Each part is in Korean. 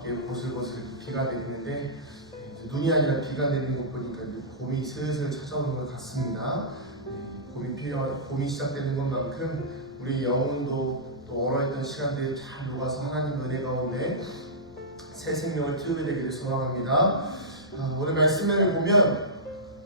밖에 보슬보슬 비가 내리는데 네, 이제 눈이 아니라 비가 내리는 것 보니까 이제 봄이 슬슬 찾아오는 것 같습니다. 네, 봄이 필요, 봄이 시작되는 것만큼 우리 영혼도 또 얼어있던 시간들이 잘 녹아서 하나님 은혜 가운데 새 생명을 튜게 되기를 소망합니다. 아, 오늘 말씀을 보면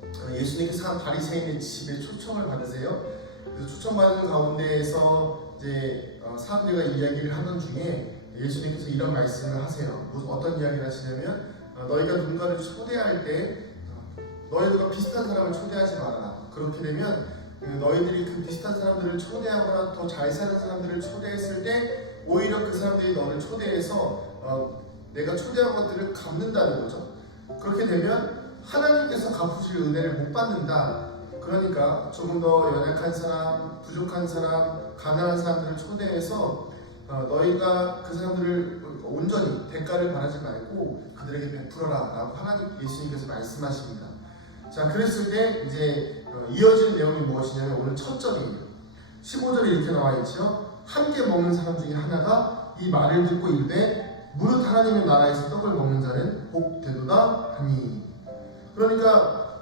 어, 예수님께서 한 바리새인의 집에 초청을 받으세요. 그래서 초청받은 가운데에서 이제 어, 사람들과 이야기를 하는 중에 예수님께서 이런 말씀을 하세요. 어떤 이야기를 하시냐면 어, 너희가 누군가를 초대할 때 어, 너희들과 비슷한 사람을 초대하지 말아라. 그렇게 되면 그 너희들이 그 비슷한 사람들을 초대하거나 더 잘 사는 사람들을 초대했을 때 오히려 그 사람들이 너를 초대해서 어, 내가 초대한 것들을 갚는다는 거죠. 그렇게 되면 하나님께서 갚으실 은혜를 못 받는다. 그러니까 조금 더 연약한 사람, 부족한 사람, 가난한 사람들을 초대해서 어, 너희가 그 사람들을 온전히 대가를 바라지 말고 그들에게 베풀어라 라고 하나님 예수님께서 말씀하십니다. 자, 그랬을 때 이제 어, 이어지는 내용이 무엇이냐면 오늘 첫 절이에요. 15절에 이렇게 나와 있죠. 함께 먹는 사람 중에 하나가 이 말을 듣고 이르되 무릇 하나님의 나라에서 떡을 먹는 자는 복되도다 하니. 그러니까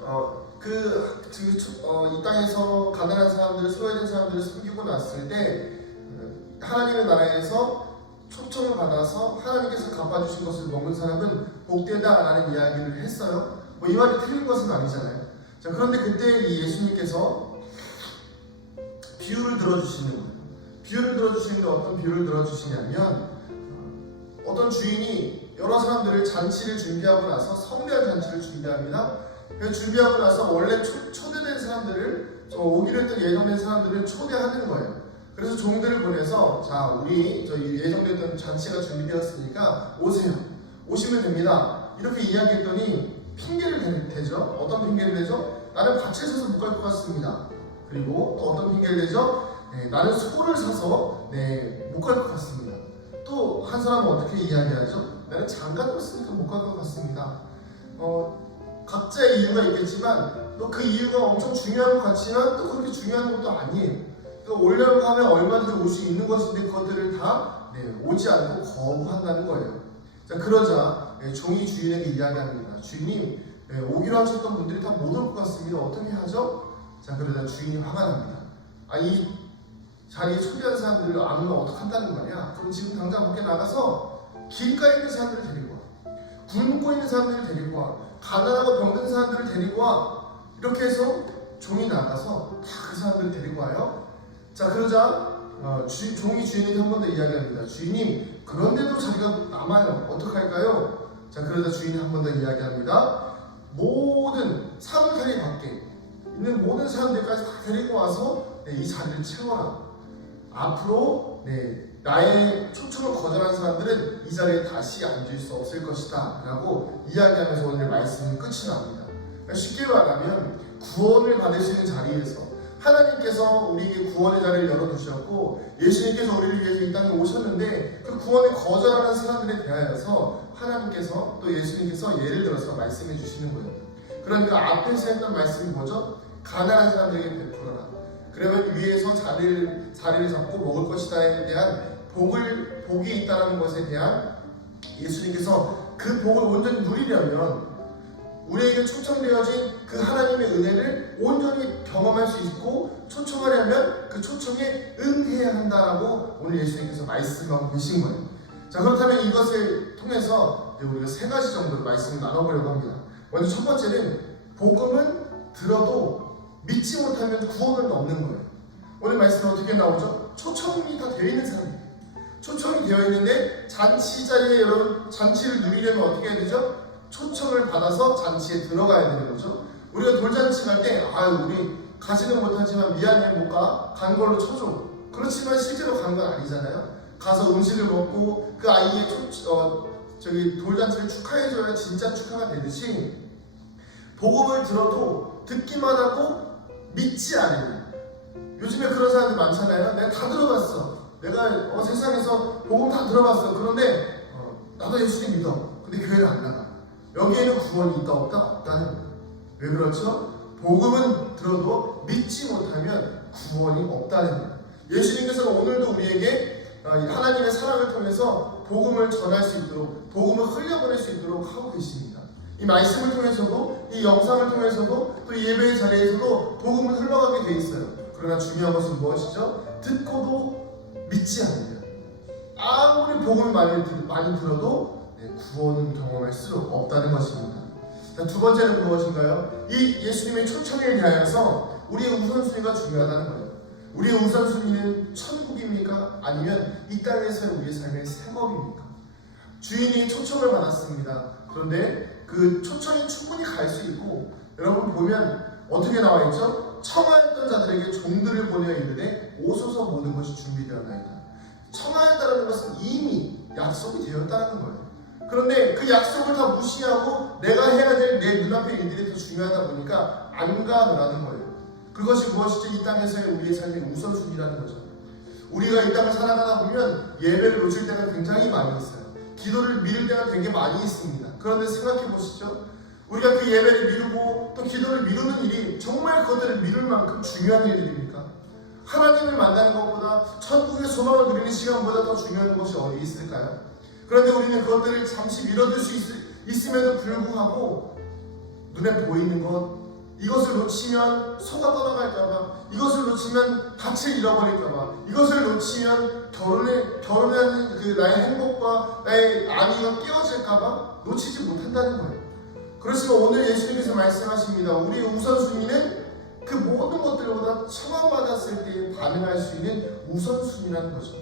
어, 그, 그, 어, 이 땅에서 가난한 사람들, 소외된 사람들을 섬기고 났을 때 어, 하나님의 나라에서 초청을 받아서 하나님께서 갚아주신 것을 먹는 사람은 복되다라는 이야기를 했어요. 뭐 이 말이 틀린 것은 아니잖아요. 자 그런데 그때 이 예수님께서 비유를 들어주시는 거예요. 비유를 들어주시는데 어떤 비유를 들어주시냐면 어, 어떤 주인이 여러 사람들을 잔치를 준비하고 나서 성대한 잔치를 준비합니다. 그 준비하고 나서 원래 초, 초대된 사람들을 저 오기로 했던 예정된 사람들을 초대하는 거예요. 그래서 종들을 보내서 자 우리 저 예정됐던 잔치가 준비되었으니까 오세요. 오시면 됩니다. 이렇게 이야기했더니 핑계를 대, 대죠. 어떤 핑계를 대죠? 나는 밭에 서서 못 갈 것 같습니다. 그리고 또 어떤 핑계를 대죠? 네, 나는 소를 사서 네, 못 갈 것 같습니다. 또 한 사람은 어떻게 이야기하죠? 나는 장가 들었으니까 못 갈 것 같습니다. 어, 각자의 이유가 있겠지만 또 그 이유가 엄청 중요한 것 같지만 또 그렇게 중요한 것도 아니에요. 또 오려고 하면 얼마든지 올 수 있는 것인데 그것들을 다 네, 오지 않고 거부한다는 거예요. 자 그러자 네, 종이 주인에게 이야기합니다. 주인님 네, 오기로 하셨던 분들이 다 못 올 것 같습니다. 어떻게 하죠? 자 그러자 주인이 화가 납니다. 아이 자리에 초대한 사람들을 안 오면 어떡한다는 거냐? 그럼 지금 당장 밖에 나가서 길가에 있는 사람들을 데리고 와. 굶고 있는 사람들을 데리고 와. 가난하고 병든 사람들을 데리고 와. 이렇게 해서 종이 나가서 다 그 사람들을 데리고 와요. 자 그러자 어, 주, 종이 주인에게 한 번 더 이야기합니다. 주인님 그런데도 자리가 남아요. 어떡할까요? 자 그러자 주인이 한 번 더 이야기합니다. 모든 사물탈이 밖에 있는 모든 사람들까지 다 데리고 와서 네, 이 자리를 채워라. 앞으로 네, 나의 초청을 거절한 사람들은 이 자리에 다시 앉을 수 없을 것이다 라고 이야기하면서 오늘 말씀은 끝이 납니다 그러니까 쉽게 말하면 구원을 받으시는 자리에서 하나님께서 우리에게 구원의 자리를 열어두셨고 예수님께서 우리를 위해서 이 땅에 오셨는데 그 구원을 거절하는 사람들에 대하여서 하나님께서 또 예수님께서 예를 들어서 말씀해 주시는 거예요 그러니까 앞에서 했던 말씀이 뭐죠? 가난한 사람들에게 베풀어라 그러면 위에서 자리를 자리를 잡고 먹을 것이다에 대한 복을 복이 있다라는 것에 대한 예수님께서 그 복을 온전히 누리려면 우리에게 초청되어진 그 하나님의 은혜를 온전히 경험할 수 있고 초청하려면 그 초청에 응해야 한다라고 오늘 예수님께서 말씀하고 계신 거예요. 자 그렇다면 이것을 통해서 우리가 세 가지 정도로 말씀을 나눠보려고 합니다. 먼저 첫 번째는 복음은 들어도 믿지 못하면 구원은 없는 거예요. 오늘 말씀은 어떻게 나오죠? 초청이 다 되어 있는 사람이에요. 초청이 되어 있는데 잔치 자리에 여러분 잔치를 누리려면 어떻게 해야 되죠? 초청을 받아서 잔치에 들어가야 되는 거죠. 우리가 돌잔치 갈 때아 우리 가지는 못하지만 미안해 못 가. 간 걸로 쳐줘. 그렇지만 실제로 간 건 아니잖아요. 가서 음식을 먹고 그 아이의 초, 어, 저기 돌잔치를 축하해줘야 진짜 축하가 되듯이 복음을 들어도 듣기만 하고 믿지 않으면 요즘에 그런 사람들 많잖아요. 내가 다 들어봤어. 내가 어, 세상에서 복음 다 들어봤어. 그런데 어, 나도 예수님 믿어. 근데 교회를 안 나가. 여기에는 구원이 있다 없다 없다는 거예요. 왜 그렇죠? 복음은 들어도 믿지 못하면 구원이 없다는 거예요. 예수님께서는 오늘도 우리에게 어, 하나님의 사랑을 통해서 복음을 전할 수 있도록 복음을 흘려보낼 수 있도록 하고 계십니다. 이 말씀을 통해서도 이 영상을 통해서도 또 예배의 자리에서도 복음을 흘러가게 돼 있어요. 그러나 중요한 것은 무엇이죠? 듣고도 믿지 않으면 아무리 복음을 많이, 들어도 네, 구원은 경험할 수 없다는 것입니다. 자, 두 번째는 무엇인가요? 이 예수님의 초청에 대하여서 우리의 우선순위가 중요하다는 거예요. 우리의 우선순위는 천국입니까? 아니면 이 땅에서의 우리의 삶의 생업입니까? 주인이 초청을 받았습니다. 그런데 그 초청이 충분히 갈 수 있고 여러분 보면 어떻게 나와 있죠? 청하였던 자들에게 종들을 보내어 이르되 오소서 모든 것이 준비되었나이다. 청하였다는 것은 이미 약속이 되었다는 거예요. 그런데 그 약속을 다 무시하고 내가 해야 될 내 눈앞의 일들이 더 중요하다 보니까 안 가더라는 거예요. 그것이 무엇이죠? 이 땅에서의 우리의 삶의 우선순위라는 거죠. 우리가 이 땅을 살아가다 보면 예배를 놓칠 때가 굉장히 많이 있어요. 기도를 미룰 때가 되게 많이 있습니다. 그런데 생각해 보시죠. 우리가 그 예배를 미루고 또 기도를 미루는 일이 정말 그것들을 미룰 만큼 중요한 일들입니까? 하나님을 만나는 것보다 천국의 소망을 누리는 시간보다 더 중요한 것이 어디 있을까요? 그런데 우리는 그것들을 잠시 미뤄둘 수 있, 음에도 불구하고 눈에 보이는 것 이것을 놓치면 소가 떠나갈까봐 이것을 놓치면 밭을 잃어버릴까봐 이것을 놓치면 결혼에 결혼하는 그 나의 행복과 나의 안위가 깨어질까봐 놓치지 못한다는 거예요. 그렇지만 오늘 예수님께서 말씀하십니다. 우리의 우선순위는 그 모든 것들보다 청함받았을 때에 반응할 수 있는 우선순위라는 거죠.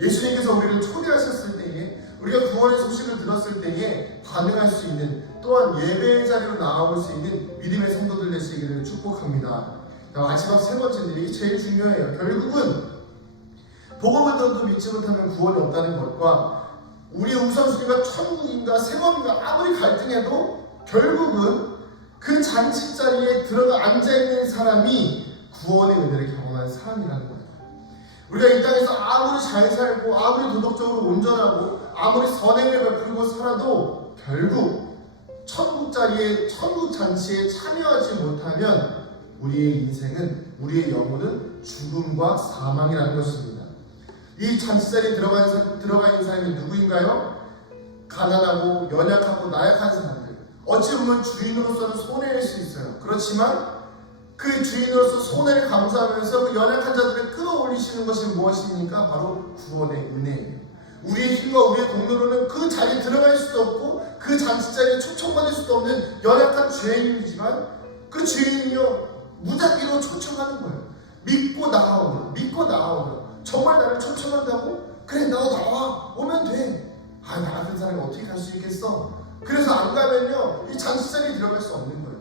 예수님께서 우리를 초대하셨을 때에 우리가 구원의 소식을 들었을 때에 반응할 수 있는 또한 예배의 자리로 나아올 수 있는 믿음의 성도들 되시기를 축복합니다. 자, 마지막 세 번째들이 제일 중요해요. 결국은 복음을 들어도 믿지 못하면 구원이 없다는 것과 우리의 우선순위가 천국인가 생업인가 아무리 갈등해도 결국은 그 잔치 자리에 들어가 앉아 있는 사람이 구원의 은혜를 경험한 사람이라는 거예요. 우리가 이 땅에서 아무리 잘 살고 아무리 도덕적으로 온전하고 아무리 선행을 베풀고 살아도 결국 천국 자리에 천국 잔치에 참여하지 못하면 우리의 인생은 우리의 영혼은 죽음과 사망이라는 것입니다. 이 잔치 자리에 들어가 있는, 들어가 있는 사람이 누구인가요? 가난하고 연약하고 나약한 사람들. 어찌 보면 주인으로서는 손해일 수 있어요. 그렇지만 그 주인으로서 손해를 감수하면서 그 연약한 자들을 끌어올리시는 것이 무엇입니까? 바로 구원의 은혜예요. 우리의 힘과 우리의 공로로는 그 자리에 들어갈 수도 없고 그 잔치 자리에 초청받을 수도 없는 연약한 죄인이지만 그 죄인이요 무작위로 초청하는 거예요. 믿고 나아오라. 믿고 나아오라. 정말 나를 초청한다고? 그래 너 나와 오면 돼. 아 나 같은 사람이 어떻게 갈 수 있겠어? 그래서 안 가면요 이 잔치 자리에 들어갈 수 없는 거예요.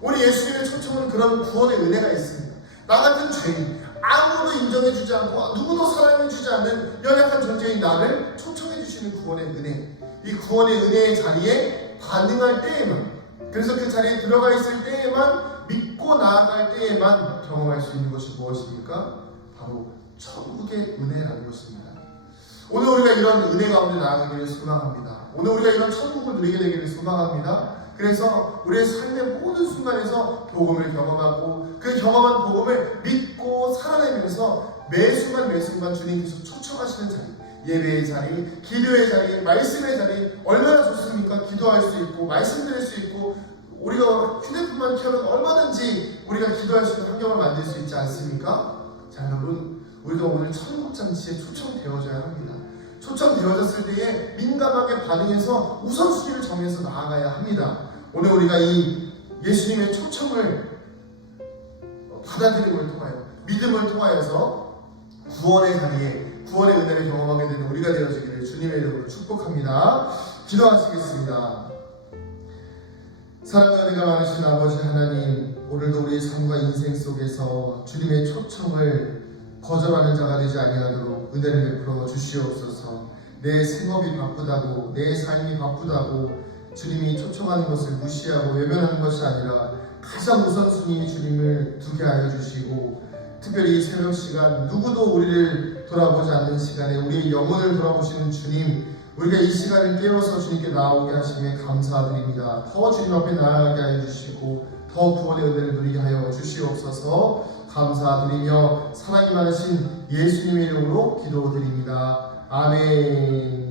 우리 예수님의 초청은 그런 구원의 은혜가 있습니다. 나 같은 죄인, 아무도 인정해주지 않고 누구도 사랑해주지 않는 연약한 존재인 나를 초청해주시는 구원의 은혜. 이 구원의 은혜의 자리에 반응할 때에만, 그래서 그 자리에 들어가 있을 때에만 믿고 나아갈 때에만 경험할 수 있는 것이 무엇입니까? 바로 천국의 은혜라는 것입니다. 오늘 우리가 이런 은혜 가운데 나아가기를 소망합니다. 오늘 우리가 이런 천국을 누리게 되기를 소망합니다. 그래서 우리의 삶의 모든 순간에서 복음을 경험하고 그 경험한 복음을 믿고 살아내면서 매 순간 매 순간 주님께서 초청하시는 자리 예배의 자리, 기도의 자리, 말씀의 자리 얼마나 좋습니까? 기도할 수 있고 말씀 드릴 수 있고 우리가 휴대폰만 켜면 얼마든지 우리가 기도할 수 있는 환경을 만들 수 있지 않습니까? 자 여러분 우리가 오늘 천국 잔치에 초청되어져야 합니다. 초청되어졌을 때에 민감하게 반응해서 우선순위를 정해서 나아가야 합니다. 오늘 우리가 이 예수님의 초청을 받아들임을 통하여 믿음을 통하여서 구원의 자리에 구원의 은혜를 경험하게 되는 우리가 되어지기를 주님의 이름으로 축복합니다. 기도하시겠습니다. 사랑과 은혜가 많으신 아버지 하나님 오늘도 우리의 삶과 인생 속에서 주님의 초청을 거절하는 자가 되지 아니하도록 은혜를 베풀어 주시옵소서. 내 생업이 바쁘다고 내 삶이 바쁘다고 주님이 초청하는 것을 무시하고 외면하는 것이 아니라 가장 우선순위 주님을 두게 하여 주시고 특별히 이 새벽 시간 누구도 우리를 돌아보지 않는 시간에 우리의 영혼을 돌아보시는 주님 우리가 이 시간을 깨워서 주님께 나오게 하심에 감사드립니다. 더 주님 앞에 나아가게 하여 주시고 더 구원의 은혜를 누리게 하여 주시옵소서 감사드리며 사랑이 많으신 예수님의 이름으로 기도드립니다. 아멘.